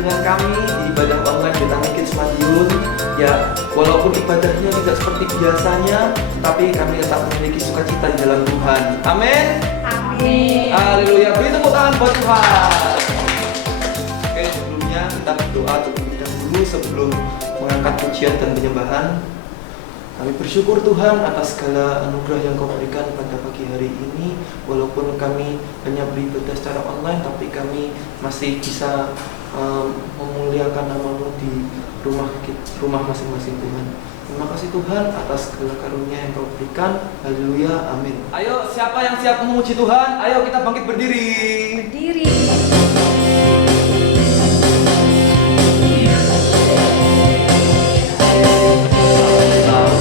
dengan kami di ibadah online Betani Kids Madiun. Ya, walaupun ibadahnya tidak seperti biasanya, tapi kami tetap memiliki sukacita di dalam Tuhan. Amin. Amin. Haleluya. Beri tepuk tangan buat Tuhan. Oke, sebelumnya kita berdoa terlebih dahulu sebelum mengangkat pujian dan penyembahan. Kami bersyukur Tuhan atas segala anugerah yang Kau berikan pada pagi hari ini. Walaupun kami hanya beribadah secara online, tapi kami masih bisa memuliakan nama-Mu di rumah masing-masing Tuhan. Terima kasih Tuhan atas segala karunia yang Kau berikan. Haleluya, amin. Ayo, siapa yang siap memuji Tuhan? Ayo kita bangkit berdiri. Berdiri.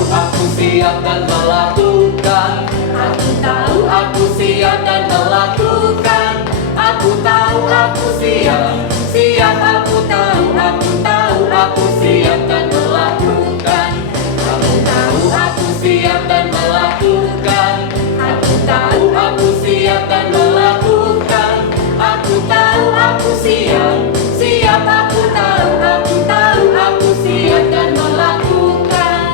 Aku siap dan melakukan. Aku tahu aku siap dan melakukan. Aku tahu aku siap. Siap aku tahu aku siap dan melakukan. Aku tahu Aku siap dan melakukan. Aku tahu aku siap dan melakukan. Aku tahu aku siap. Siap aku tahu aku siap dan melakukan.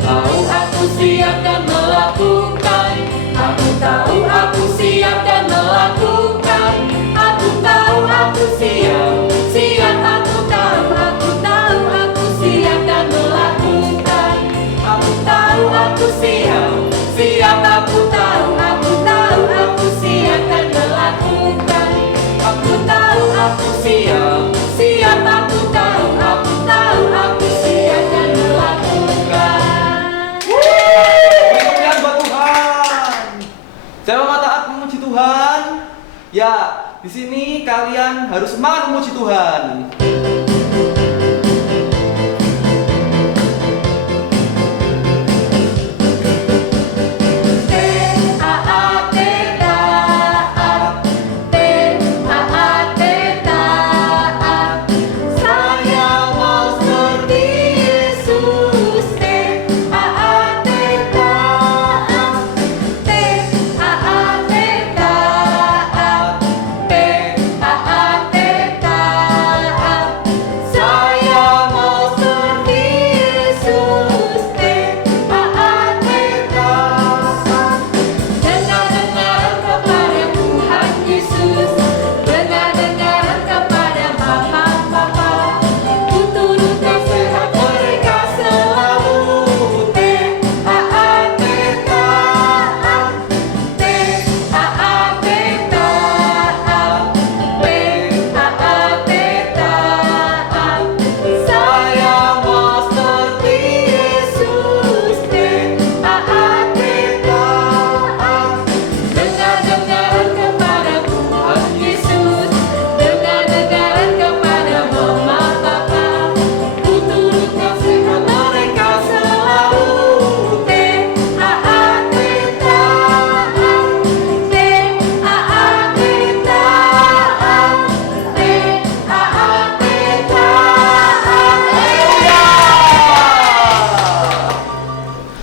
Tahu aku siap dan melakukan. Aku tahu aku siap dan melakukan. Aku tahu aku siap. Siap aku tahu aku siap dan melakukan. Aku tahu aku siap. Siap aku tahu aku siap dan melakukan. Aku tahu aku siap. Siap aku tahu aku siap dan melakukan. Beri kemuliaan buat Tuhan. Siapa mau taat memuji Tuhan? Ya, di sini kalian harus semangat memuji Tuhan.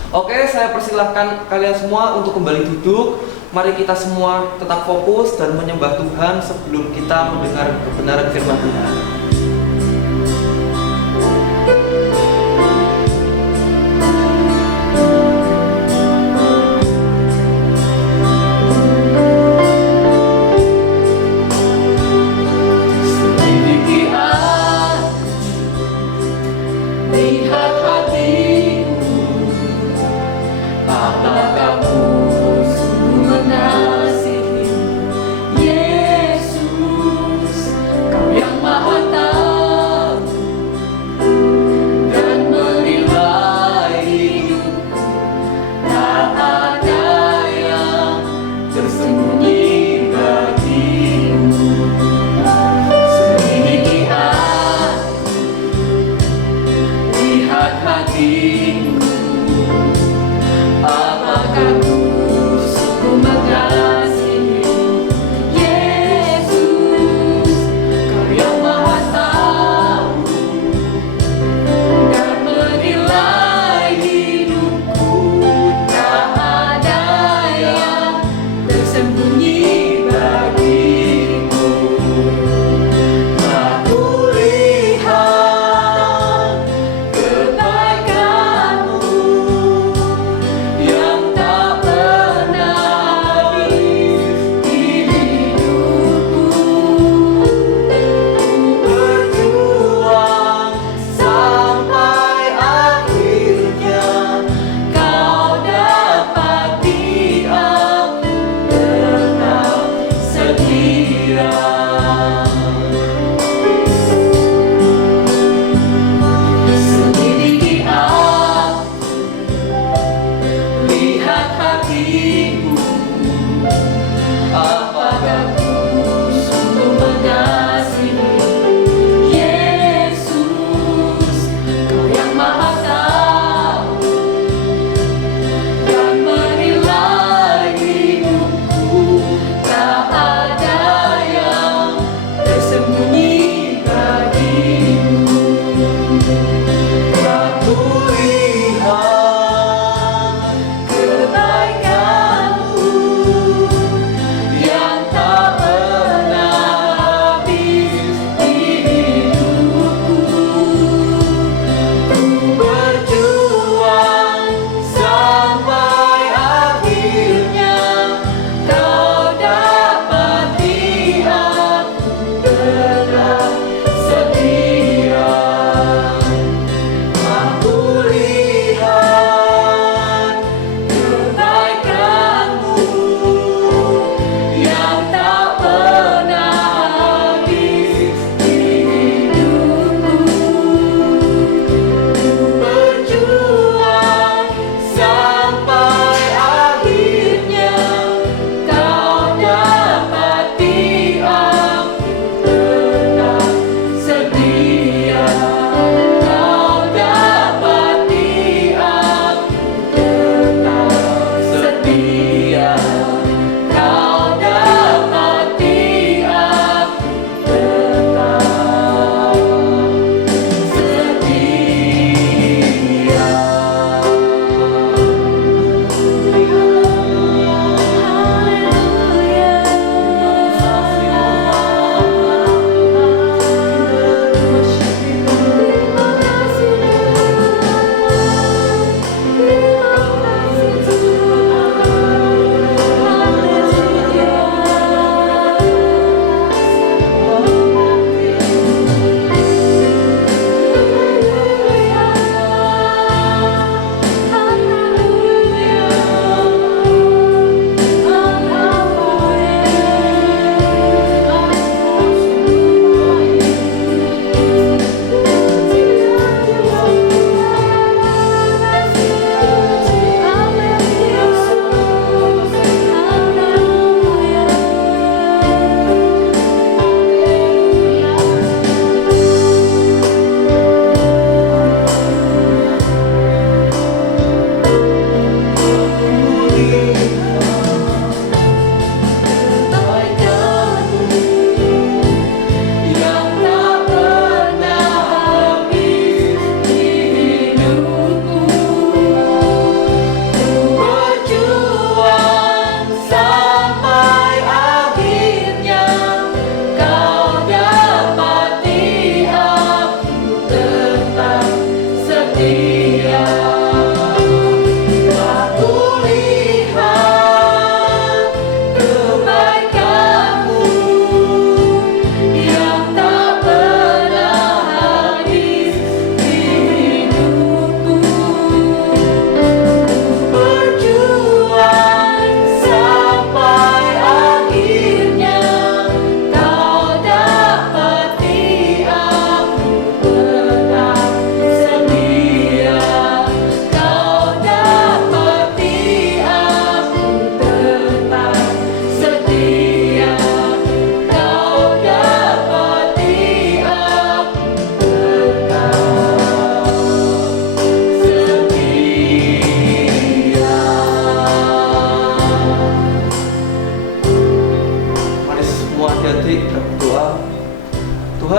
Oke, saya persilahkan kalian semua untuk kembali duduk. Mari kita semua tetap fokus dan menyembah Tuhan sebelum kita mendengar kebenaran firman Tuhan. Selidiki aku, lihat hatiku, apakah ku sungguh mengasihi Yesus, Kau yang Maha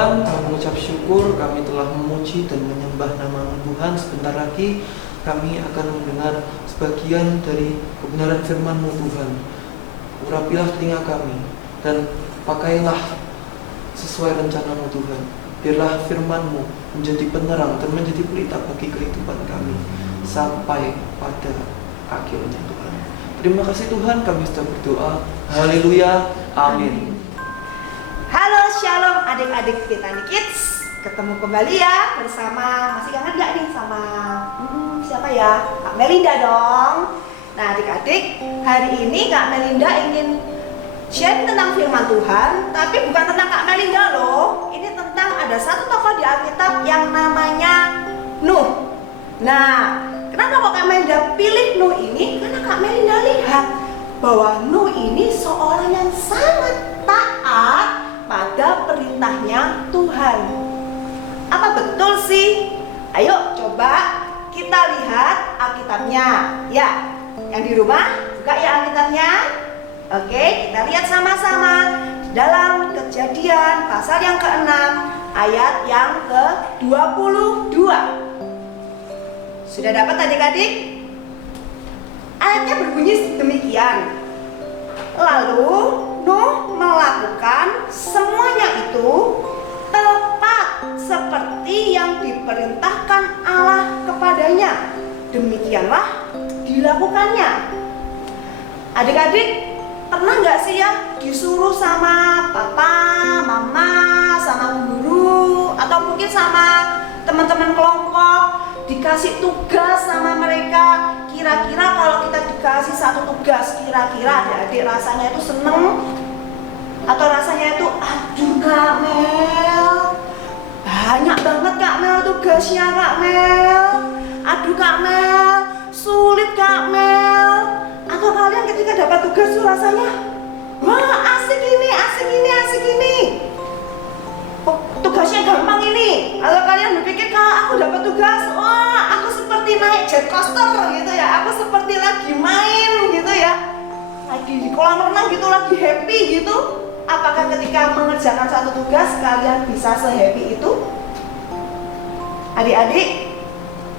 Tuhan, kami mengucap syukur, kami telah memuji dan menyembah nama Tuhan. Sebentar lagi kami akan mendengar sebagian dari kebenaran firman-Mu Tuhan. Urapilah telinga kami dan pakailah sesuai rencana-Mu Tuhan. Biarlah firman-Mu menjadi penerang dan menjadi pelita bagi kehidupan kami sampai pada akhirnya Tuhan. Terima kasih Tuhan, kami sudah berdoa. Haleluya, amin. Halo Shalom adik-adik Pitani Kids. Ketemu kembali ya bersama, masih kangen gak nih sama siapa ya? Kak Melinda dong. Nah adik-adik, hari ini Kak Melinda ingin share tentang firman Tuhan. Tapi bukan tentang Kak Melinda loh. Ini tentang ada satu tokoh di Alkitab yang namanya Nuh. Nah, kenapa kok Kak Melinda pilih Nuh ini? Karena Kak Melinda lihat bahwa Nuh ini seorang yang sangat taat pada perintahnya Tuhan. Apa betul sih? Ayo coba kita lihat Alkitabnya. Ya, yang di rumah buka ya Alkitabnya. Oke, kita lihat sama-sama dalam Kejadian pasal yang ke-6 ayat yang ke-22. Sudah dapat adik-adik? Ayatnya berbunyi demikian. Lalu Nuh melakukan semuanya itu tepat seperti yang diperintahkan Allah kepadanya. Demikianlah dilakukannya. Adik-adik, pernah nggak sih ya disuruh sama papa, mama, sama guru, atau mungkin sama teman-teman kelompok, dikasih tugas sama mereka? Kira-kira kalau kita dikasih satu tugas, kira-kira adik-adik rasanya itu seneng atau rasanya itu aduh Kak Mel, banyak banget Kak Mel tugasnya Kak Mel, aduh Kak Mel, sulit Kak Mel. Atau kalian ketika dapat tugas itu rasanya wah asik ini, asik ini, asik ini, tugasnya gampang ini. Atau kalian berpikir kalau aku dapat tugas, wah aku seperti naik jet coaster gitu ya, aku seperti lagi main gitu ya, lagi di kolam renang gitu, lagi happy gitu. Apakah ketika mengerjakan satu tugas kalian bisa se-happy itu? Adik-adik,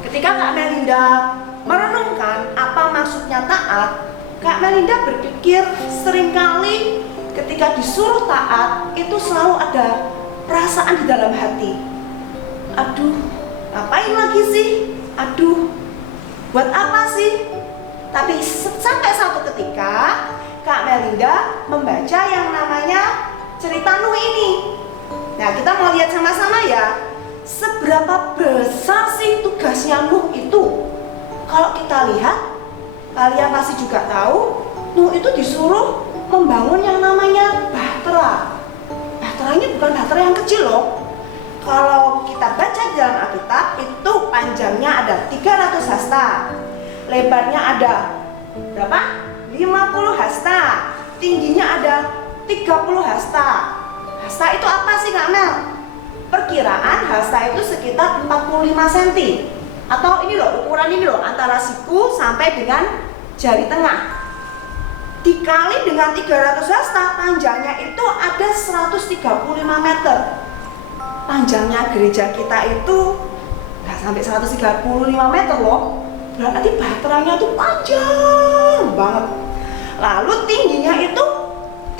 ketika Kak Melinda merenungkan apa maksudnya taat, Kak Melinda berpikir seringkali ketika disuruh taat itu selalu ada perasaan di dalam hati. Aduh, ngapain lagi sih? Aduh, buat apa sih? Tapi sampai satu ketika Kak Melinda membaca yang namanya cerita Nuh ini. Nah, kita mau lihat sama-sama ya, seberapa besar sih tugasnya Nuh itu. Kalau kita lihat, kalian pasti juga tahu Nuh itu disuruh membangun yang namanya bahtera. Bahtera ini bukan bahtera yang kecil loh. Kalau kita baca di dalam Alkitab, itu panjangnya ada 300 hasta, lebarnya ada berapa? 50 hasta, tingginya ada 30 hasta. Hasta itu apa sih Kak Mel? Perkiraan hasta itu sekitar 45 cm. Atau ini loh, ukuran ini loh, antara siku sampai dengan jari tengah. Dikali dengan 300 hasta, panjangnya itu ada 135 meter. Panjangnya gereja kita itu nggak sampai 135 meter loh. Berarti bahteranya itu panjang banget. Lalu tingginya itu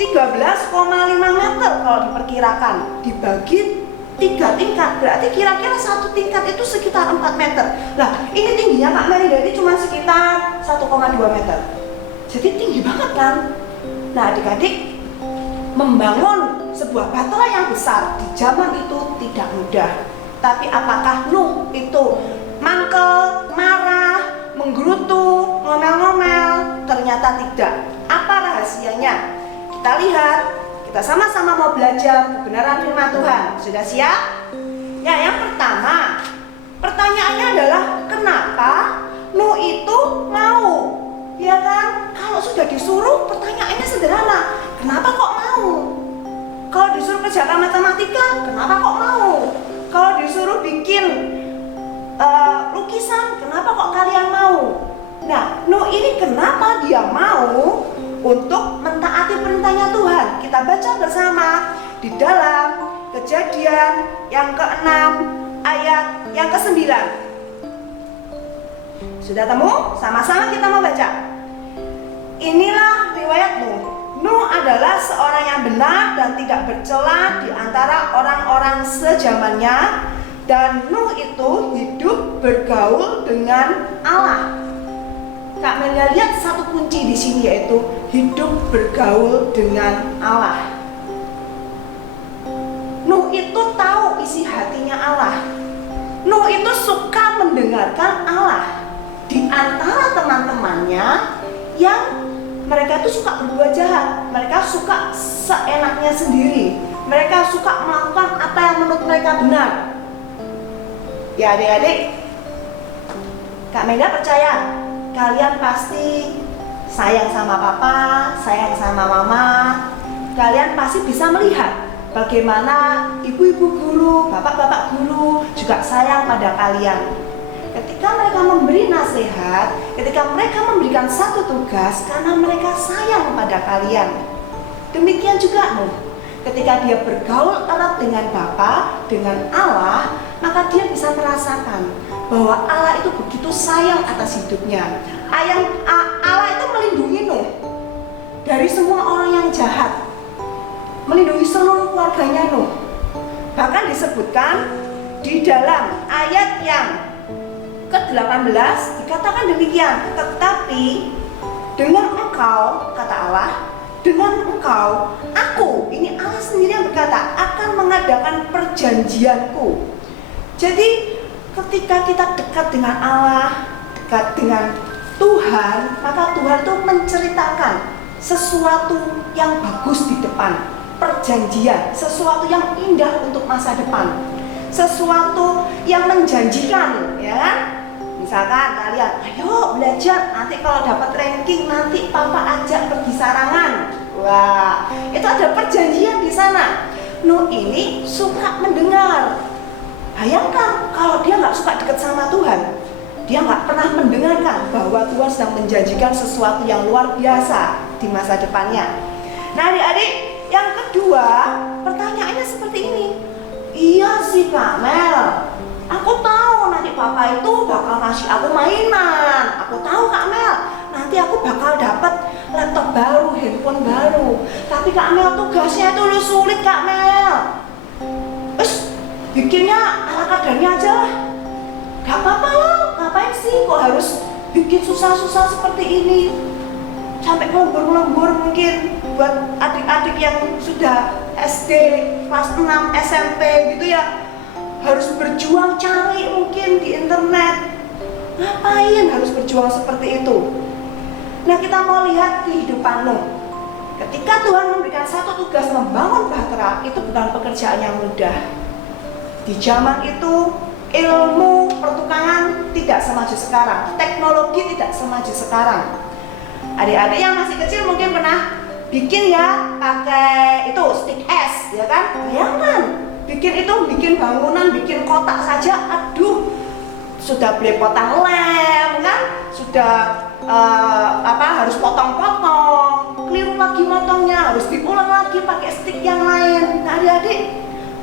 13,5 meter kalau diperkirakan. Dibagi 3 tingkat, berarti kira-kira satu tingkat itu sekitar 4 meter. Nah, ini tingginya Kak Melinda ini cuma sekitar 1,2 meter. Jadi tinggi banget kan? Nah, adik-adik, membangun sebuah bahtera yang besar di zaman itu tidak mudah. Tapi apakah Nuh itu mangkel, marah, menggerutu, ngomel-ngomel? Ternyata tidak. Apa rahasianya? Kita lihat. Kita sama-sama mau belajar kebenaran firman Tuhan. Sudah siap? Ya, yang pertama, pertanyaannya adalah kenapa Nuh itu mau? Ya kan? Kalau sudah disuruh, pertanyaannya sederhana. Kenapa kok mau? Kalau disuruh kerjakan matematika, kenapa kok mau? Kalau disuruh bikin lukisan, kenapa kok kalian mau? Nah, Nuh ini kenapa dia mau untuk mentaati perintahnya Tuhan? Kita baca bersama di dalam Kejadian yang ke-6 ayat yang ke-9. Sudah temu? Sama-sama kita mau baca. Inilah riwayat Nuh. Nuh adalah seorang yang benar dan tidak bercela di antara orang-orang sezamannya, dan Nuh itu hidup bergaul dengan Allah. Kak Melia lihat satu kunci di sini, yaitu hidup bergaul dengan Allah. Nuh itu tahu isi hatinya Allah. Nuh itu suka mendengarkan Allah. Di antara teman-temannya yang mereka itu suka berbuat jahat, mereka suka seenaknya sendiri, mereka suka melakukan apa yang menurut mereka benar. Ya adik-adik, Kak Meda percaya kalian pasti sayang sama papa, sayang sama mama. Kalian pasti bisa melihat bagaimana ibu-ibu guru, bapak-bapak guru juga sayang pada kalian. Ketika mereka memberi nasihat, ketika mereka memberikan satu tugas, karena mereka sayang pada kalian. Demikian juga Nuh, ketika dia bergaul erat dengan Bapa, dengan Allah, maka dia bisa merasakan bahwa Allah itu begitu sayang atas hidupnya. Allah itu melindungi Nuh dari semua orang yang jahat, melindungi seluruh keluarganya Nuh. Bahkan disebutkan di dalam ayat yang ke-18 dikatakan demikian, tetapi dengan engkau, kata Allah, dengan engkau, aku, ini Allah sendiri yang berkata, akan mengadakan perjanjianku. Jadi ketika kita dekat dengan Allah, dekat dengan Tuhan, maka Tuhan itu menceritakan sesuatu yang bagus di depan, perjanjian, sesuatu yang indah untuk masa depan, sesuatu yang menjanjikan, ya kan? Misalkan kalian, ayo belajar, nanti kalau dapat ranking nanti papa ajak pergi sarangan. Wah, itu ada perjanjian di sana. Nuh ini suka mendengar. Bayangkan kalau dia nggak suka dekat sama Tuhan, dia nggak pernah mendengarkan bahwa Tuhan sedang menjanjikan sesuatu yang luar biasa di masa depannya. Nah adik-adik, yang kedua pertanyaannya seperti ini. Iya sih Kak Mel, aku tahu nanti papa itu bakal ngasih aku mainan. Aku tahu Kak Mel, nanti aku bakal dapat laptop baru, handphone baru. Tapi Kak Mel tugasnya itu sulit Kak Mel. Bikinnya ala kadarnya aja lah. Gak apa-apa lah, ngapain sih kok harus bikin susah-susah seperti ini? Sampai lembur-lembur mungkin buat adik-adik yang sudah SD, kelas 6, SMP gitu ya, harus berjuang cari mungkin di internet. Ngapain harus berjuang seperti itu? Nah kita mau lihat kehidupan Nuh. Ketika Tuhan memberikan satu tugas membangun bahtera, itu bukan pekerjaan yang mudah. Di zaman itu ilmu pertukangan tidak semaju sekarang, teknologi tidak semaju sekarang. Adik-adik yang masih kecil mungkin pernah bikin ya pakai itu stick es, ya kan? Bayangkan bikin bangunan, bikin kotak saja, aduh, sudah belepotan lem kan, sudah harus potong-potong, keliru lagi motongnya, harus diulang lagi pakai stick yang lain. Nah adik-adik,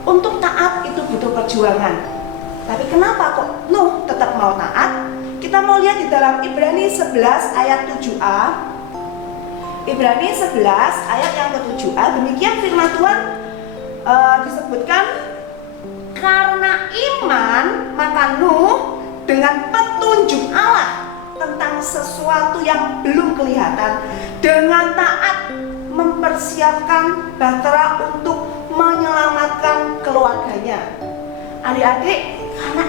untuk taat itu butuh perjuangan. Tapi kenapa kok Nuh tetap mau taat? Kita mau lihat di dalam Ibrani 11 ayat 7a. Ibrani 11 ayat yang ke-7a, demikian firman Tuhan disebutkan, karena iman maka Nuh dengan petunjuk Allah tentang sesuatu yang belum kelihatan, dengan taat mempersiapkan bahtera untuk menyelamatkan keluarganya. Adik-adik, karena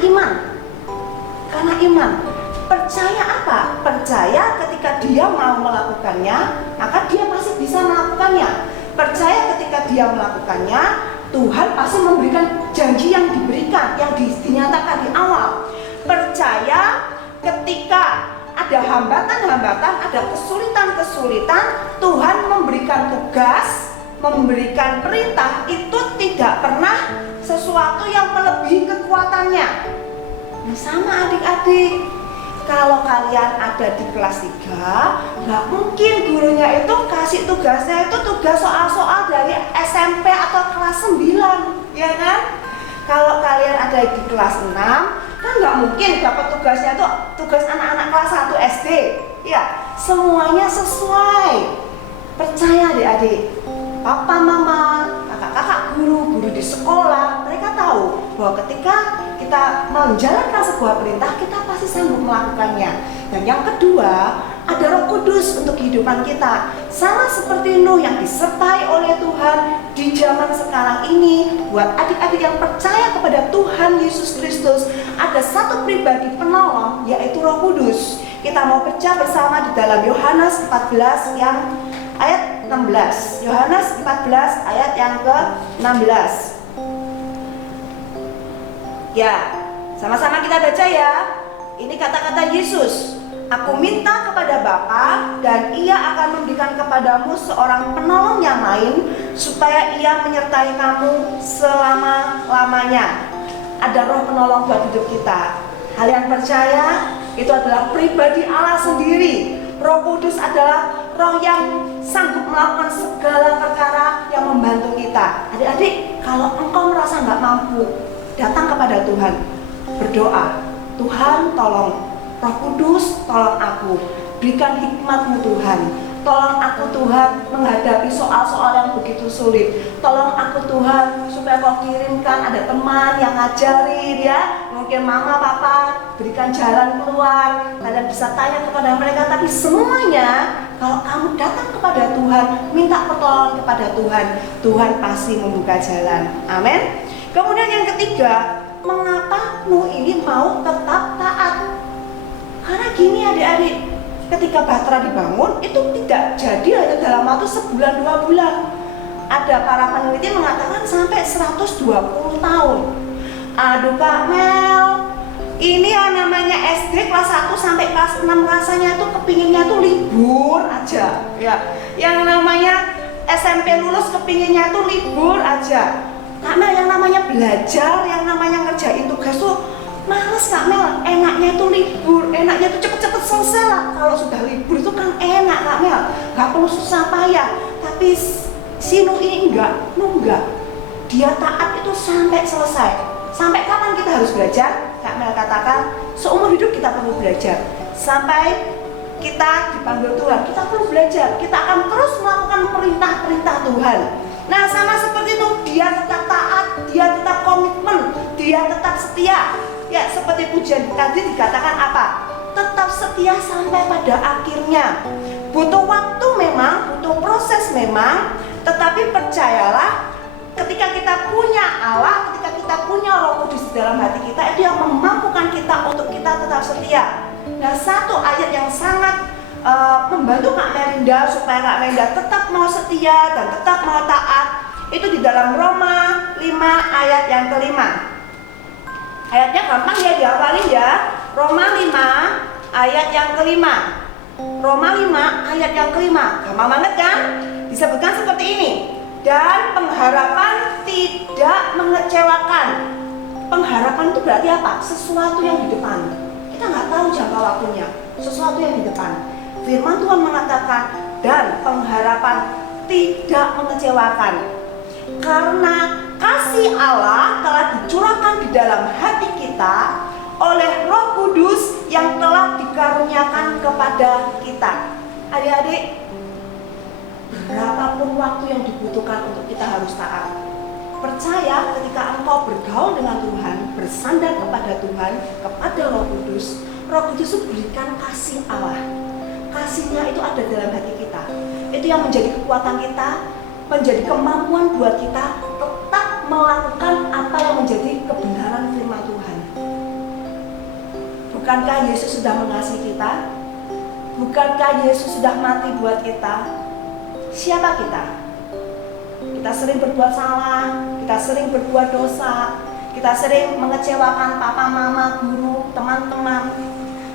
iman. Percaya apa? Percaya ketika dia mau melakukannya, maka dia pasti bisa melakukannya. Percaya ketika dia melakukannya, Tuhan pasti memberikan janji yang diberikan, yang dinyatakan di awal. Percaya ketika ada hambatan-hambatan, ada kesulitan-kesulitan, Tuhan memberikan tugas, memberikan perintah, itu tidak pernah sesuatu yang melebihi kekuatannya. Nah, sama adik-adik, kalau kalian ada di kelas 3, nggak mungkin gurunya itu kasih tugasnya itu tugas soal-soal dari SMP atau kelas 9, ya kan? Kalau kalian ada di kelas 6, kan nggak mungkin dapat tugasnya tuh tugas anak-anak kelas 1 SD. Ya, semuanya sesuai. Percaya adik-adik, papa mama, kakak-kakak guru di sekolah, mereka tahu bahwa ketika kita menjalankan sebuah perintah, kita pasti sanggup melakukannya. Dan yang kedua, ada Roh Kudus untuk kehidupan kita. Sama seperti Nuh yang disertai oleh Tuhan di zaman sekarang ini, buat adik-adik yang percaya kepada Tuhan Yesus Kristus, ada satu pribadi penolong, yaitu Roh Kudus. Kita mau baca bersama di dalam Yohanes 14 yang ayat 16. Yohanes 14 ayat yang ke-16. Ya, sama-sama kita baca ya. Ini kata-kata Yesus. Aku minta kepada Bapa dan Ia akan memberikan kepadamu seorang penolong yang lain, supaya Ia menyertai kamu selama-lamanya. Ada roh penolong buat hidup kita. Kalian percaya? Itu adalah pribadi Allah sendiri. Roh Kudus adalah roh yang sanggup melakukan segala perkara yang membantu kita. Adik-adik, kalau engkau merasa nggak mampu, datang kepada Tuhan, berdoa, Tuhan tolong, Roh Kudus tolong aku, berikan hikmat-Mu Tuhan, tolong aku Tuhan menghadapi soal-soal yang begitu sulit, tolong aku Tuhan supaya Kau kirimkan ada teman yang ngajarin ya, mungkin mama, papa, berikan jalan keluar, kalian bisa tanya kepada mereka, tapi semuanya kalau kamu datang kepada Tuhan, minta pertolongan kepada Tuhan, Tuhan pasti membuka jalan. Amin. Kemudian yang ketiga, mengapa Nuh ini mau tetap taat? Karena gini adik-adik, ketika Bahtera dibangun, itu tidak jadi hanya dalam waktu sebulan 2 bulan. Ada para peneliti mengatakan sampai 120 tahun. Aduh Kak Mel, ini yang namanya SD kelas 1 sampai kelas 6 rasanya tuh kepinginnya tuh libur aja ya. Yang namanya SMP lulus kepinginnya tuh libur aja. Karena yang namanya belajar, yang namanya ngerjain tugas tuh males Kak Mel, enaknya itu libur, enaknya itu cepet-cepet selesai lah. Kalau sudah libur itu kan enak Kak Mel, gak perlu susah payah. Tapi si Nuh ini enggak. Dia taat itu sampai selesai. Sampai kapan kita harus belajar? Kak Mel katakan, seumur hidup kita perlu belajar. Sampai kita dipanggil Tuhan, kita perlu belajar. Kita akan terus melakukan perintah-perintah Tuhan. Nah, sama seperti itu, dia tetap taat, dia tetap komitmen, dia tetap setia. Ya, seperti pujian tadi dikatakan apa? Tetap setia sampai pada akhirnya. Butuh waktu memang, butuh proses memang, tetapi percayalah, ketika kita punya Allah, ketika kita punya Roh Kudus di dalam hati kita, itu yang memampukan kita untuk kita tetap setia. Nah, satu ayat yang sangat membantu Kak Melinda supaya Kak Melinda tetap mau setia dan tetap mau taat, itu di dalam Roma 5 ayat yang kelima. Ayatnya gampang ya dihafalin ya. Roma 5 ayat yang kelima. Roma 5 ayat yang kelima. Gampang banget kan? Disebutkan seperti ini. Dan pengharapan tidak mengecewakan. Pengharapan itu berarti apa? Sesuatu yang di depan. Kita nggak tahu jangka waktunya. Sesuatu yang di depan. Firman Tuhan mengatakan, dan pengharapan tidak mengecewakan. Karena kasih Allah telah dicurahkan di dalam hati kita oleh Roh Kudus yang telah dikaruniakan kepada kita. Adik-adik, berapapun waktu yang dibutuhkan untuk kita harus taat. Percaya ketika engkau bergaul dengan Tuhan, bersandar kepada Tuhan, kepada Roh Kudus berikan kasih Allah. Kasihnya itu ada dalam hati kita. Itu yang menjadi kekuatan kita, menjadi kemampuan buat kita tetap melakukan apa yang menjadi kebenaran firman Tuhan. Bukankah Yesus sudah mengasihi kita? Bukankah Yesus sudah mati buat kita? Siapa kita? Kita sering berbuat salah, kita sering berbuat dosa, kita sering mengecewakan papa, mama, guru, teman-teman.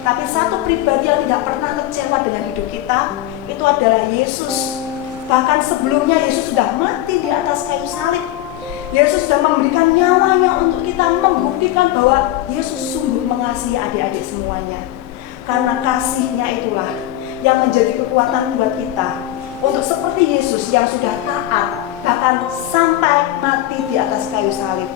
Tapi satu pribadi yang tidak pernah kecewa dengan hidup kita, itu adalah Yesus. Bahkan sebelumnya Yesus sudah mati di atas kayu salib. Yesus sudah memberikan nyawanya untuk kita, membuktikan bahwa Yesus sungguh mengasihi adik-adik semuanya. Karena kasihnya itulah yang menjadi kekuatan buat kita untuk seperti Yesus yang sudah taat, bahkan sampai mati di atas kayu salib.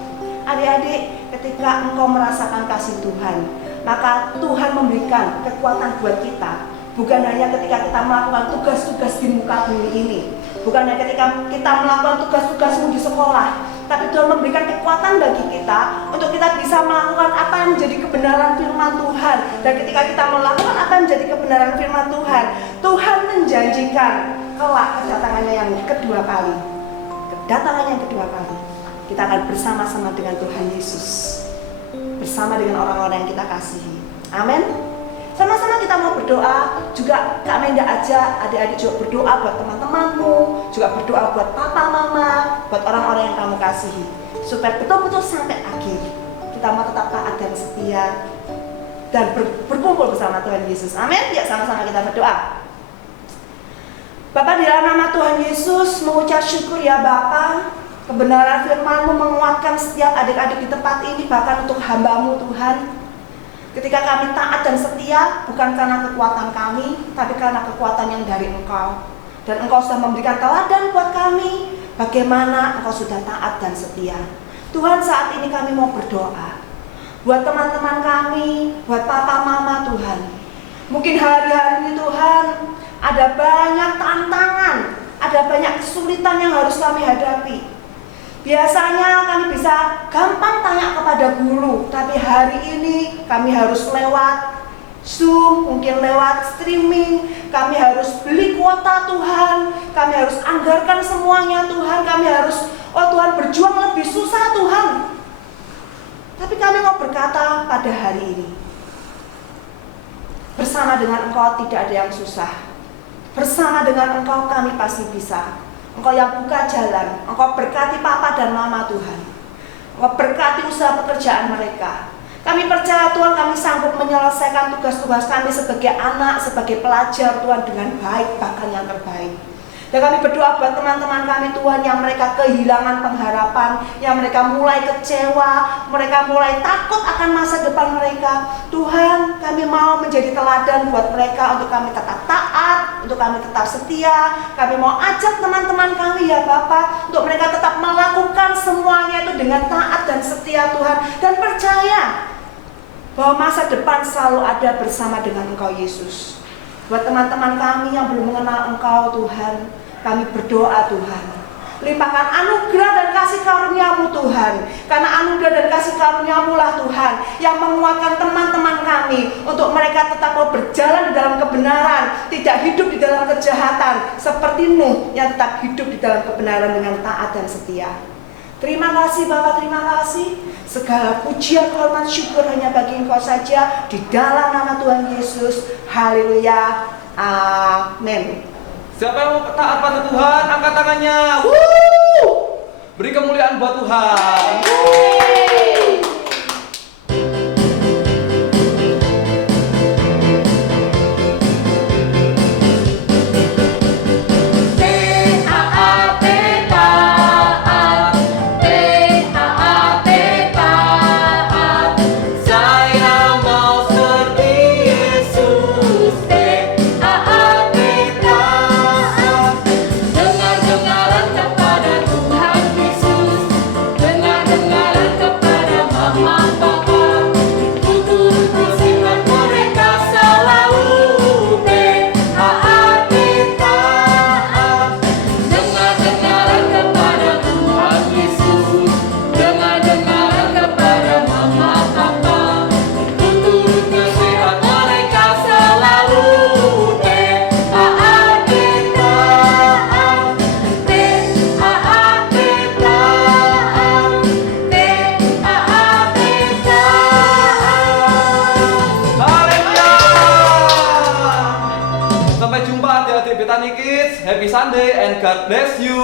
Adik-adik, ketika engkau merasakan kasih Tuhan, maka Tuhan memberikan kekuatan buat kita. Bukan hanya ketika kita melakukan tugas-tugas di muka bumi ini, bukan hanya ketika kita melakukan tugas-tugasmu di sekolah, tapi Tuhan memberikan kekuatan bagi kita untuk kita bisa melakukan apa yang menjadi kebenaran firman Tuhan. Dan ketika kita melakukan apa yang menjadi kebenaran firman Tuhan, Tuhan menjanjikan kelak kedatangannya yang kedua kali. Kedatangannya yang kedua kali, kita akan bersama-sama dengan Tuhan Yesus, bersama dengan orang-orang yang kita kasihi. Amin. Sama-sama kita mau berdoa. Juga Kak Menda aja, adik-adik juga berdoa buat teman-temanmu, juga berdoa buat papa, mama, buat orang-orang yang kamu kasihi, supaya betul-betul sampai akhir kita mau tetap taat dan setia dan berkumpul bersama Tuhan Yesus. Amin. Ya, sama-sama kita berdoa. Bapa, di dalam nama Tuhan Yesus mengucap syukur ya Bapa, kebenaran firman-Mu menguatkan setiap adik-adik di tempat ini, bahkan untuk hamba-Mu Tuhan. Ketika kami taat dan setia, bukan karena kekuatan kami, tapi karena kekuatan yang dari Engkau. Dan Engkau sudah memberikan teladan buat kami, bagaimana Engkau sudah taat dan setia. Tuhan, saat ini kami mau berdoa buat teman-teman kami, buat papa mama Tuhan. Mungkin hari-hari ini Tuhan, ada banyak tantangan, ada banyak kesulitan yang harus kami hadapi. Biasanya kami bisa gampang tanya kepada guru, tapi hari ini kami harus lewat Zoom, mungkin lewat streaming. Kami harus beli kuota Tuhan, kami harus anggarkan semuanya Tuhan. Kami harus, oh Tuhan, berjuang lebih susah Tuhan. Tapi kami mau berkata pada hari ini, bersama dengan Engkau tidak ada yang susah. Bersama dengan Engkau kami pasti bisa. Engkau yang buka jalan, Engkau berkati papa dan mama Tuhan. Engkau berkati usaha pekerjaan mereka. Kami percaya Tuhan, kami sanggup menyelesaikan tugas-tugas kami sebagai anak, sebagai pelajar Tuhan dengan baik, bahkan yang terbaik. Dan kami berdoa buat teman-teman kami Tuhan yang mereka kehilangan pengharapan, yang mereka mulai kecewa, mereka mulai takut akan masa depan mereka. Tuhan, kami mau menjadi teladan buat mereka untuk kami tetap taat, untuk kami tetap setia. Kami mau ajak teman-teman kami ya Bapa, untuk mereka tetap melakukan semuanya itu dengan taat dan setia Tuhan. Dan percaya bahwa masa depan selalu ada bersama dengan Engkau Yesus. Buat teman-teman kami yang belum mengenal Engkau Tuhan, kami berdoa Tuhan, limpahkan anugerah dan kasih karunia-Mu Tuhan. Karena anugerah dan kasih karunia-Mu lah Tuhan yang menguatkan teman-teman kami untuk mereka tetap mau berjalan di dalam kebenaran, tidak hidup di dalam kejahatan, seperti Nuh yang tetap hidup di dalam kebenaran dengan taat dan setia. Terima kasih Bapak, terima kasih. Segala pujian, hormat, syukur hanya bagi Engkau saja, di dalam nama Tuhan Yesus. Haleluya. Amin. Siapa yang mau taat pada Tuhan, angkat tangannya. Beri kemuliaan buat Tuhan. Sampai jumpa adik-adik Betani Kids. Happy Sunday and God bless you.